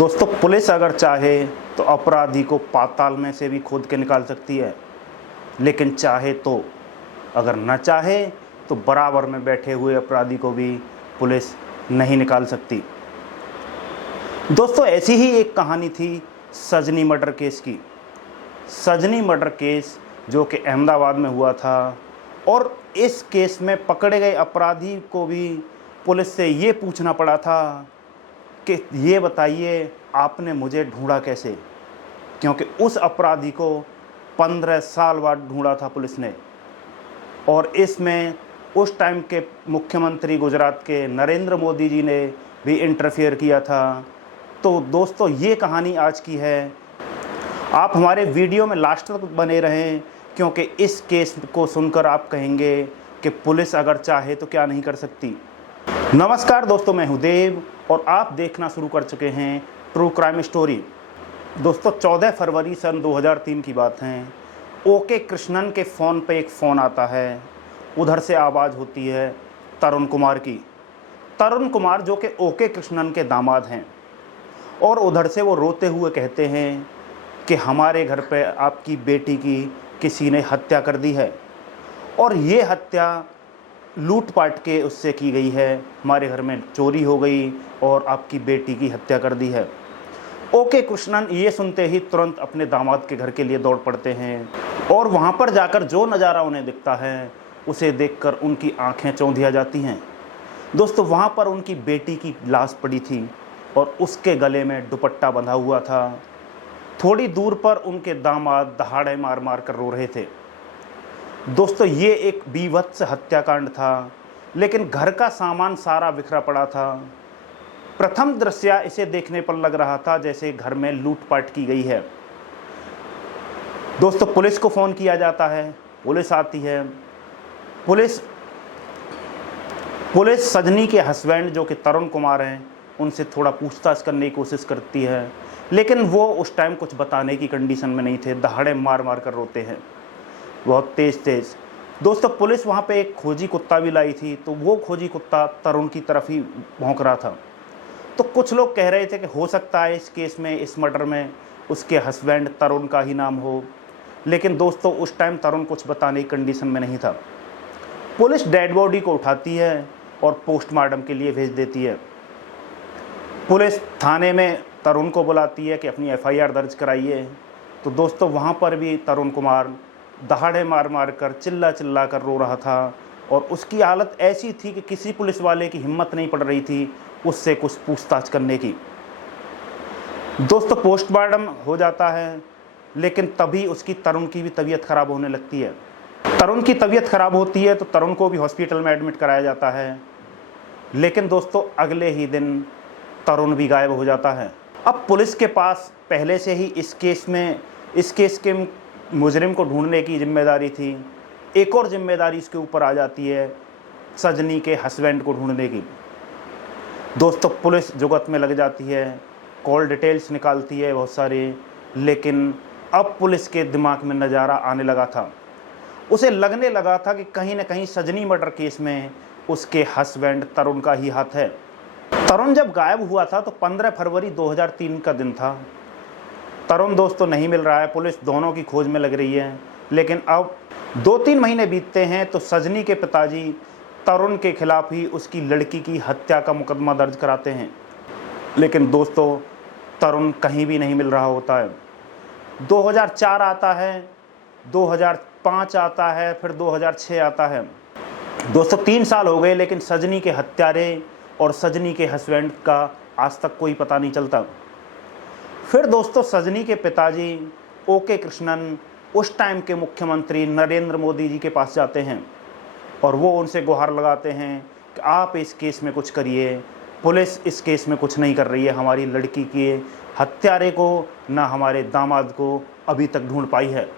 दोस्तों, पुलिस अगर चाहे तो अपराधी को पाताल में से भी खोद के निकाल सकती है, लेकिन चाहे तो, अगर न चाहे तो बराबर में बैठे हुए अपराधी को भी पुलिस नहीं निकाल सकती। दोस्तों, ऐसी ही एक कहानी थी सजनी मर्डर केस की। सजनी मर्डर केस जो कि अहमदाबाद में हुआ था, और इस केस में पकड़े गए अपराधी को भी पुलिस से ये पूछना पड़ा था कि ये बताइए आपने मुझे ढूंढा कैसे, क्योंकि उस अपराधी को 15 साल बाद ढूंढा था पुलिस ने। और इसमें उस टाइम के मुख्यमंत्री गुजरात के नरेंद्र मोदी जी ने भी इंटरफेयर किया था। तो दोस्तों, ये कहानी आज की है। आप हमारे वीडियो में लास्ट तक बने रहें, क्योंकि इस केस को सुनकर आप कहेंगे कि पुलिस अगर चाहे तो क्या नहीं कर सकती। नमस्कार दोस्तों, मैं हूं देव और आप देखना शुरू कर चुके हैं ट्रू क्राइम स्टोरी। दोस्तों, 14 फरवरी सन 2003 की बात है। ओके कृष्णन के फ़ोन पे एक फ़ोन आता है। उधर से आवाज़ होती है तरुण कुमार की। तरुण कुमार जो कि ओके कृष्णन के दामाद हैं, और उधर से वो रोते हुए कहते हैं कि हमारे घर पे आपकी बेटी की किसी ने हत्या कर दी है, और ये हत्या लूटपाट के उससे की गई है। हमारे घर में चोरी हो गई और आपकी बेटी की हत्या कर दी है। ओके कृष्णन ये सुनते ही तुरंत अपने दामाद के घर के लिए दौड़ पड़ते हैं, और वहाँ पर जाकर जो नज़ारा उन्हें दिखता है उसे देखकर उनकी आंखें चौंधिया जाती हैं। दोस्तों, वहाँ पर उनकी बेटी की लाश पड़ी थी और उसके गले में दुपट्टा बंधा हुआ था। थोड़ी दूर पर उनके दामाद दहाड़े मार मार कर रो रहे थे। दोस्तों, ये एक बीभत्स हत्याकांड था, लेकिन घर का सामान सारा बिखरा पड़ा था। प्रथम दृष्टया इसे देखने पर लग रहा था जैसे घर में लूटपाट की गई है। दोस्तों, पुलिस को फ़ोन किया जाता है, पुलिस आती है। पुलिस सजनी के हस्बैंड जो कि तरुण कुमार हैं, उनसे थोड़ा पूछताछ करने की कोशिश करती है, लेकिन वो उस टाइम कुछ बताने की कंडीशन में नहीं थे। दहाड़े मार मार कर रोते हैं, बहुत तेज़। दोस्तों, पुलिस वहाँ पे एक खोजी कुत्ता भी लाई थी, तो वो खोजी कुत्ता तरुण की तरफ ही भौंक रहा था। तो कुछ लोग कह रहे थे कि हो सकता है इस केस में, इस मर्डर में उसके हस्बैंड तरुण का ही नाम हो, लेकिन दोस्तों उस टाइम तरुण कुछ बताने की कंडीशन में नहीं था। पुलिस डेड बॉडी को उठाती है और पोस्टमार्टम के लिए भेज देती है। पुलिस थाने में तरुण को बुलाती है कि अपनी FIR दर्ज कराइए। तो दोस्तों, वहाँ पर भी तरुण कुमार दहाड़े मार मार कर चिल्ला चिल्ला कर रो रहा था, और उसकी हालत ऐसी थी कि किसी पुलिस वाले की हिम्मत नहीं पड़ रही थी उससे कुछ पूछताछ करने की। दोस्तों, पोस्टमार्टम हो जाता है, लेकिन तभी उसकी तरुण की भी तबीयत ख़राब होने लगती है। तरुण की तबीयत ख़राब होती है तो तरुण को भी हॉस्पिटल में एडमिट कराया जाता है, लेकिन दोस्तों अगले ही दिन तरुण भी गायब हो जाता है। अब पुलिस के पास पहले से ही इस केस के मुजरिम को ढूंढने की जिम्मेदारी थी। एक और जिम्मेदारी इसके ऊपर आ जाती है सजनी के हस्बैंड को ढूंढने की। दोस्तों, पुलिस जुगत में लग जाती है, कॉल डिटेल्स निकालती है बहुत सारी, लेकिन अब पुलिस के दिमाग में नज़ारा आने लगा था। उसे लगने लगा था कि कहीं ना कहीं सजनी मर्डर केस में उसके हस्बैंड तरुण का ही हाथ है। तरुण जब गायब हुआ था तो 15 फरवरी 2003 का दिन था। तरुण दोस्तों नहीं मिल रहा है, पुलिस दोनों की खोज में लग रही है, लेकिन अब 2-3 महीने बीतते हैं तो सजनी के पिताजी तरुण के खिलाफ ही उसकी लड़की की हत्या का मुकदमा दर्ज कराते हैं। लेकिन दोस्तों, तरुण कहीं भी नहीं मिल रहा होता है। 2004 आता है, 2005 आता है, फिर 2006 आता है। दोस्तों, 3 साल हो गए, लेकिन सजनी के हत्यारे और सजनी के हस्बैंड का आज तक कोई पता नहीं चलता। फिर दोस्तों, सजनी के पिताजी ओके कृष्णन उस टाइम के मुख्यमंत्री नरेंद्र मोदी जी के पास जाते हैं, और वो उनसे गुहार लगाते हैं कि आप इस केस में कुछ करिए। पुलिस इस केस में कुछ नहीं कर रही है, हमारी लड़की के हत्यारे को ना हमारे दामाद को अभी तक ढूंढ पाई है।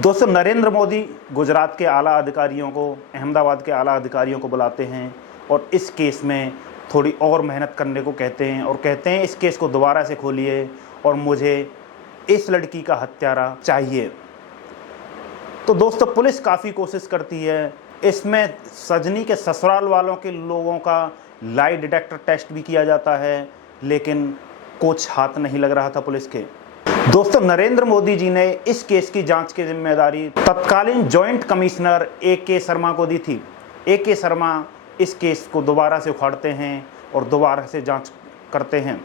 दोस्तों, नरेंद्र मोदी गुजरात के आला अधिकारियों को, अहमदाबाद के आला अधिकारियों को बुलाते हैं और इस केस में थोड़ी और मेहनत करने को कहते हैं, और कहते हैं इस केस को दोबारा से खोलिए और मुझे इस लड़की का हत्यारा चाहिए। तो दोस्तों, पुलिस काफ़ी कोशिश करती है। इसमें सजनी के ससुराल वालों के लोगों का लाई डिटेक्टर टेस्ट भी किया जाता है, लेकिन कुछ हाथ नहीं लग रहा था पुलिस के। दोस्तों, नरेंद्र मोदी जी ने इस केस की जांच की जिम्मेदारी तत्कालीन जॉइंट कमिश्नर ए.के. शर्मा को दी थी। ए.के. शर्मा इस केस को दोबारा से उखाड़ते हैं और दोबारा से जांच करते हैं।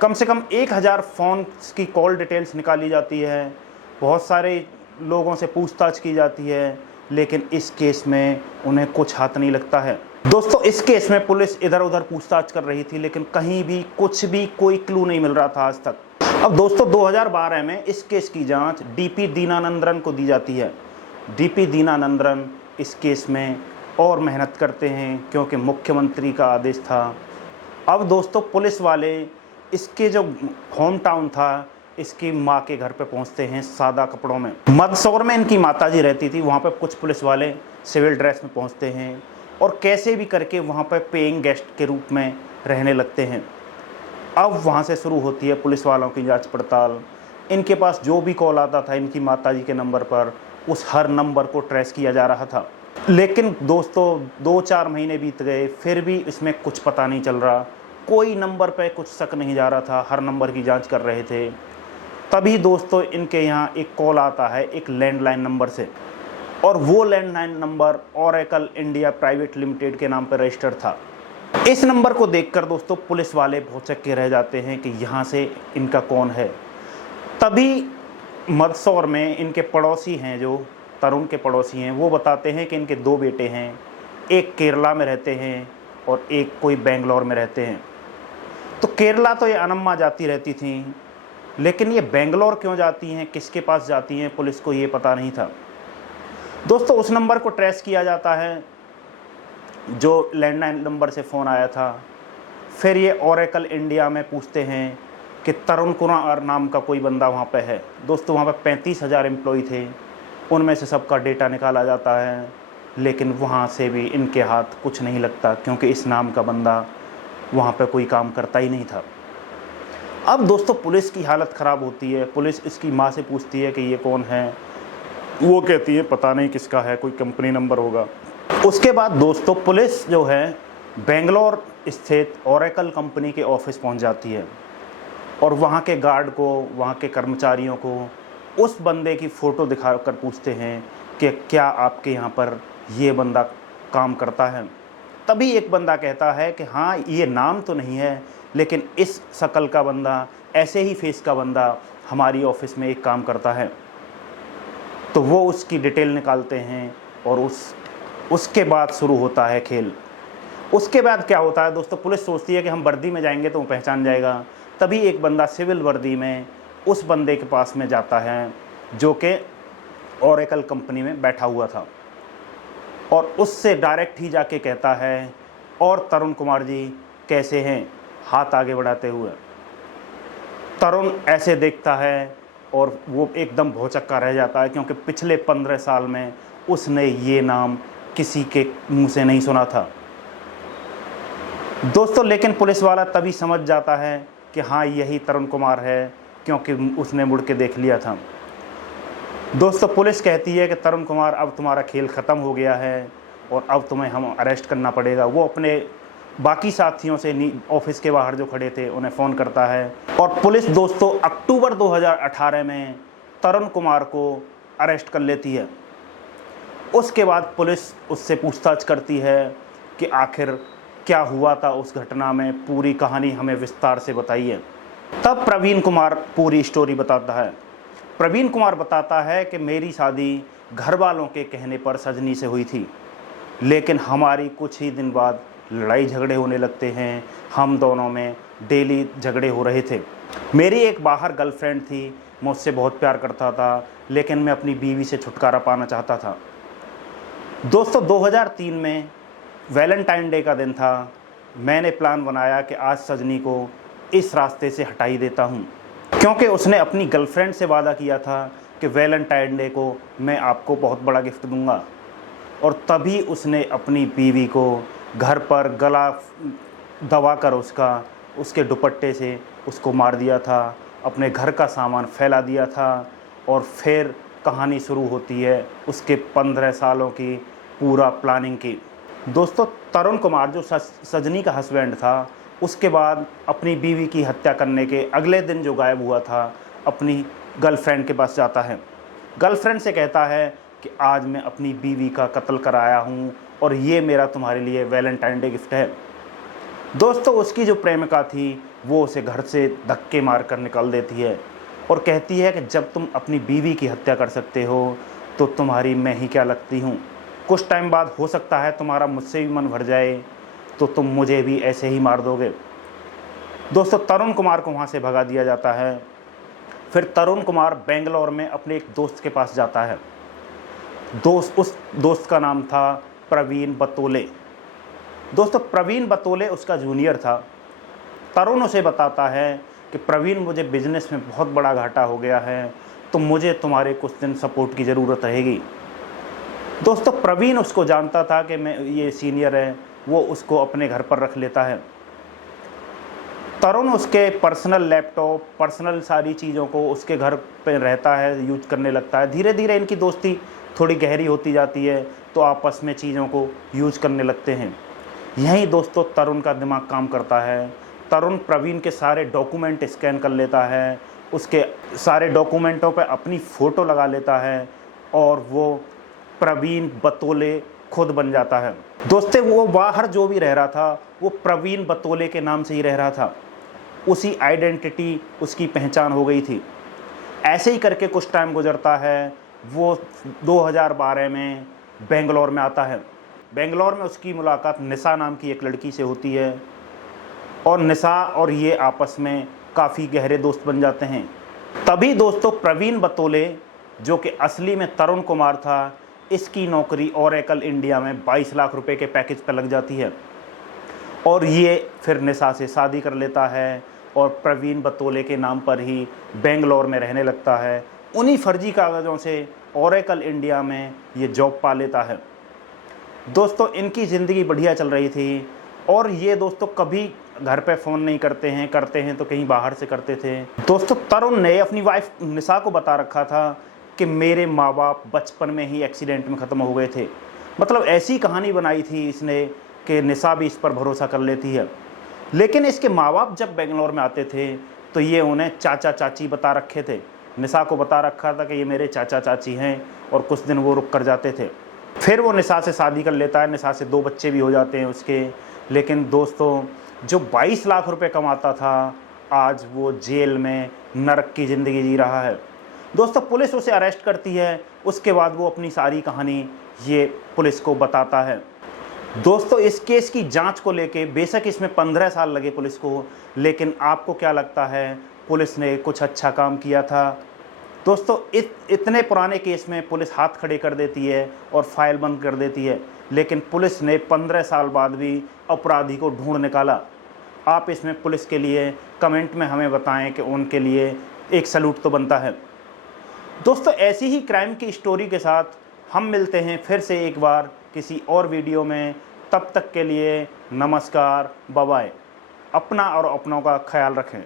कम से कम 1000 फ़ोन की कॉल डिटेल्स निकाली जाती है, बहुत सारे लोगों से पूछताछ की जाती है, लेकिन इस केस में उन्हें कुछ हाथ नहीं लगता है। दोस्तों, इस केस में पुलिस इधर उधर पूछताछ कर रही थी, लेकिन कहीं भी कुछ भी कोई क्लू नहीं मिल रहा था आज तक। अब दोस्तों, 2012 में इस केस की जांच डीपी दीनानंदन को दी जाती है। डीपी दीनानंदन इस केस में और मेहनत करते हैं, क्योंकि मुख्यमंत्री का आदेश था। अब दोस्तों, पुलिस वाले इसके जो होम टाउन था, इसकी माँ के घर पे पहुंचते हैं सादा कपड़ों में। मंदसौर में इनकी माताजी रहती थी, वहाँ पे कुछ पुलिस वाले सिविल ड्रेस में पहुंचते हैं और कैसे भी करके वहाँ पे पेइंग गेस्ट के रूप में रहने लगते हैं। अब वहाँ से शुरू होती है पुलिस वालों की जांच पड़ताल। इनके पास जो भी कॉल आता था इनकी माताजी के नंबर पर, उस हर नंबर को ट्रेस किया जा रहा था। लेकिन दोस्तों, 2-4 महीने बीत गए, फिर भी इसमें कुछ पता नहीं चल रहा। कोई नंबर पे कुछ शक नहीं जा रहा था, हर नंबर की जांच कर रहे थे। तभी दोस्तों, इनके यहाँ एक कॉल आता है एक लैंडलाइन नंबर से, और वो landline number Oracle India private limited के नाम पर रजिस्टर्ड था। इस नंबर को देखकर दोस्तों, पुलिस वाले भौचक्के के रह जाते हैं कि यहाँ से इनका कौन है। तभी मंदसौर में इनके पड़ोसी हैं, जो तरुण के पड़ोसी हैं, वो बताते हैं कि इनके 2 बेटे हैं, एक केरला में रहते हैं और एक कोई बेंगलोर में रहते हैं। तो केरला तो ये अनम्मा जाती रहती थी, लेकिन ये बेंगलोर क्यों जाती हैं, किसके पास जाती हैं, पुलिस को ये पता नहीं था। दोस्तों, उस नंबर को ट्रेस किया जाता है जो लैंडलाइन नंबर से फ़ोन आया था। फिर ये ओरेकल इंडिया में पूछते हैं कि तरुण कुमार नाम का कोई बंदा वहाँ पे है। दोस्तों, वहाँ पे 35,000 एम्प्लॉय थे, उनमें से सबका डेटा निकाला जाता है, लेकिन वहाँ से भी इनके हाथ कुछ नहीं लगता, क्योंकि इस नाम का बंदा वहाँ पे कोई काम करता ही नहीं था। अब दोस्तों, पुलिस की हालत ख़राब होती है। पुलिस इसकी माँ से पूछती है कि ये कौन है। वो कहती है पता नहीं किसका है, कोई कंपनी नंबर होगा। उसके बाद दोस्तों, पुलिस जो है बेंगलोर स्थित ओरेकल कंपनी के ऑफिस पहुंच जाती है और वहाँ के गार्ड को, वहाँ के कर्मचारियों को उस बंदे की फ़ोटो दिखाकर पूछते हैं कि क्या आपके यहाँ पर ये बंदा काम करता है। तभी एक बंदा कहता है कि हाँ, ये नाम तो नहीं है, लेकिन इस शक्ल का बंदा, ऐसे ही फेस का बंदा हमारी ऑफिस में एक काम करता है। तो वो उसकी डिटेल निकालते हैं और उसके बाद शुरू होता है खेल। उसके बाद क्या होता है दोस्तों, पुलिस सोचती है कि हम वर्दी में जाएंगे तो वो पहचान जाएगा। तभी एक बंदा सिविल वर्दी में उस बंदे के पास में जाता है जो कि ओरेकल कंपनी में बैठा हुआ था, और उससे डायरेक्ट ही जाके कहता है, और तरुण कुमार जी कैसे हैं, हाथ आगे बढ़ाते हुए। तरुण ऐसे देखता है और वो एकदम भौचक्का रह जाता है, क्योंकि पिछले 15 साल में उसने ये नाम किसी के मुंह से नहीं सुना था दोस्तों। लेकिन पुलिस वाला तभी समझ जाता है कि हाँ, यही तरुण कुमार है, क्योंकि उसने मुड़ के देख लिया था। दोस्तों, पुलिस कहती है कि तरुण कुमार, अब तुम्हारा खेल ख़त्म हो गया है और अब तुम्हें हम अरेस्ट करना पड़ेगा। वो अपने बाकी साथियों से ऑफिस के बाहर जो खड़े थे उन्हें फ़ोन करता है, और पुलिस दोस्तों अक्टूबर 2018 में तरुण कुमार को अरेस्ट कर लेती है। उसके बाद पुलिस उससे पूछताछ करती है कि आखिर क्या हुआ था उस घटना में, पूरी कहानी हमें विस्तार से बताइए। तब प्रवीण कुमार पूरी स्टोरी बताता है। प्रवीण कुमार बताता है कि मेरी शादी घर वालों के कहने पर सजनी से हुई थी, लेकिन हमारी कुछ ही दिन बाद लड़ाई झगड़े होने लगते हैं। हम दोनों में डेली झगड़े हो रहे थे। मेरी एक बाहर गर्लफ्रेंड थी, मुझसे बहुत प्यार करता था, लेकिन मैं अपनी बीवी से छुटकारा पाना चाहता था। दोस्तों, 2003 में वैलेंटाइन डे का दिन था। मैंने प्लान बनाया कि आज सजनी को इस रास्ते से हटा ही देता हूँ, क्योंकि उसने अपनी गर्लफ्रेंड से वादा किया था कि वैलेंटाइन डे को मैं आपको बहुत बड़ा गिफ्ट दूंगा, और तभी उसने अपनी बीवी को घर पर गला दबाकर उसके दुपट्टे से उसको मार दिया था, अपने घर का सामान फैला दिया था। और फिर कहानी शुरू होती है उसके 15 सालों की पूरा प्लानिंग की। दोस्तों, तरुण कुमार जो सजनी का हस्बैंड था, उसके बाद अपनी बीवी की हत्या करने के अगले दिन जो गायब हुआ था, अपनी गर्लफ्रेंड के पास जाता है। गर्लफ्रेंड से कहता है कि आज मैं अपनी बीवी का कत्ल कराया हूँ और ये मेरा तुम्हारे लिए वैलेंटाइन डे गिफ्ट है। दोस्तों, उसकी जो प्रेमिका थी वो उसे घर से धक्के मार कर निकाल देती है और कहती है कि जब तुम अपनी बीवी की हत्या कर सकते हो तो तुम्हारी मैं ही क्या लगती हूँ। कुछ टाइम बाद हो सकता है तुम्हारा मुझसे भी मन भर जाए तो तुम मुझे भी ऐसे ही मार दोगे। दोस्तों, तरुण कुमार को वहाँ से भगा दिया जाता है। फिर तरुण कुमार बेंगलोर में अपने एक दोस्त के पास जाता है। उस दोस्त का नाम था प्रवीण बतोले। दोस्तों, प्रवीण बतोले उसका जूनियर था। तरुण उसे बताता है कि प्रवीण, मुझे बिजनेस में बहुत बड़ा घाटा हो गया है, तो मुझे तुम्हारे कुछ दिन सपोर्ट की ज़रूरत रहेगी। दोस्तों, प्रवीण उसको जानता था कि मैं ये सीनियर है, वो उसको अपने घर पर रख लेता है। तरुण उसके पर्सनल लैपटॉप, पर्सनल सारी चीज़ों को उसके घर पे रहता है, यूज करने लगता है। धीरे धीरे इनकी दोस्ती थोड़ी गहरी होती जाती है, तो आपस में चीज़ों को यूज करने लगते हैं। यहीं दोस्तों तरुण का दिमाग काम करता है। तरुण प्रवीण के सारे डॉक्यूमेंट स्कैन कर लेता है, उसके सारे डॉक्यूमेंटों पे अपनी फ़ोटो लगा लेता है और वो प्रवीण बतोले खुद बन जाता है। दोस्तों, वो बाहर जो भी रह रहा था वो प्रवीण बतोले के नाम से ही रह रहा था। उसी आइडेंटिटी, उसकी पहचान हो गई थी। ऐसे ही करके कुछ टाइम गुजरता है। वो 2012 में बेंगलोर में आता है। बेंगलोर में उसकी मुलाकात निशा नाम की एक लड़की से होती है और निशा और ये आपस में काफ़ी गहरे दोस्त बन जाते हैं। तभी दोस्तों प्रवीण बतोले, जो कि असली में तरुण कुमार था, इसकी नौकरी ओरेकल इंडिया में 22 लाख रुपए के पैकेज पर लग जाती है और ये फिर निशा से शादी कर लेता है और प्रवीण बतोले के नाम पर ही बेंगलोर में रहने लगता है। उन्हीं फर्जी कागज़ों से ओरेकल इंडिया में ये जॉब पा लेता है। दोस्तों, इनकी ज़िंदगी बढ़िया चल रही थी और ये दोस्तों कभी घर पे फ़ोन नहीं करते हैं तो कहीं बाहर से करते थे। दोस्तों, तरुण ने अपनी वाइफ निशा को बता रखा था कि मेरे माँ बाप बचपन में ही एक्सीडेंट में ख़त्म हो गए थे। मतलब ऐसी कहानी बनाई थी इसने कि निशा भी इस पर भरोसा कर लेती है। लेकिन इसके माँ बाप जब बेंगलोर में आते थे तो ये उन्हें चाचा चाची बता रखे थे। निशा को बता रखा था कि ये मेरे चाचा चाची हैं और कुछ दिन वो रुक कर जाते थे। फिर वो निशा से शादी कर लेता है। निशा से 2 बच्चे भी हो जाते हैं उसके। लेकिन दोस्तों, जो 22 लाख रुपए कमाता था, आज वो जेल में नरक की ज़िंदगी जी रहा है। दोस्तों, पुलिस उसे अरेस्ट करती है। उसके बाद वो अपनी सारी कहानी ये पुलिस को बताता है। दोस्तों, इस केस की जांच को लेके बेशक इसमें 15 साल लगे पुलिस को, लेकिन आपको क्या लगता है पुलिस ने कुछ अच्छा काम किया था? दोस्तों, इतने पुराने केस में पुलिस हाथ खड़े कर देती है और फाइल बंद कर देती है, लेकिन पुलिस ने 15 साल बाद भी अपराधी को ढूंढ निकाला। आप इसमें पुलिस के लिए कमेंट में हमें बताएं कि उनके लिए एक सैल्यूट तो बनता है। दोस्तों, ऐसी ही क्राइम की स्टोरी के साथ हम मिलते हैं फिर से एक बार किसी और वीडियो में। तब तक के लिए नमस्कार, बाय बाय। अपना और अपनों का ख्याल रखें।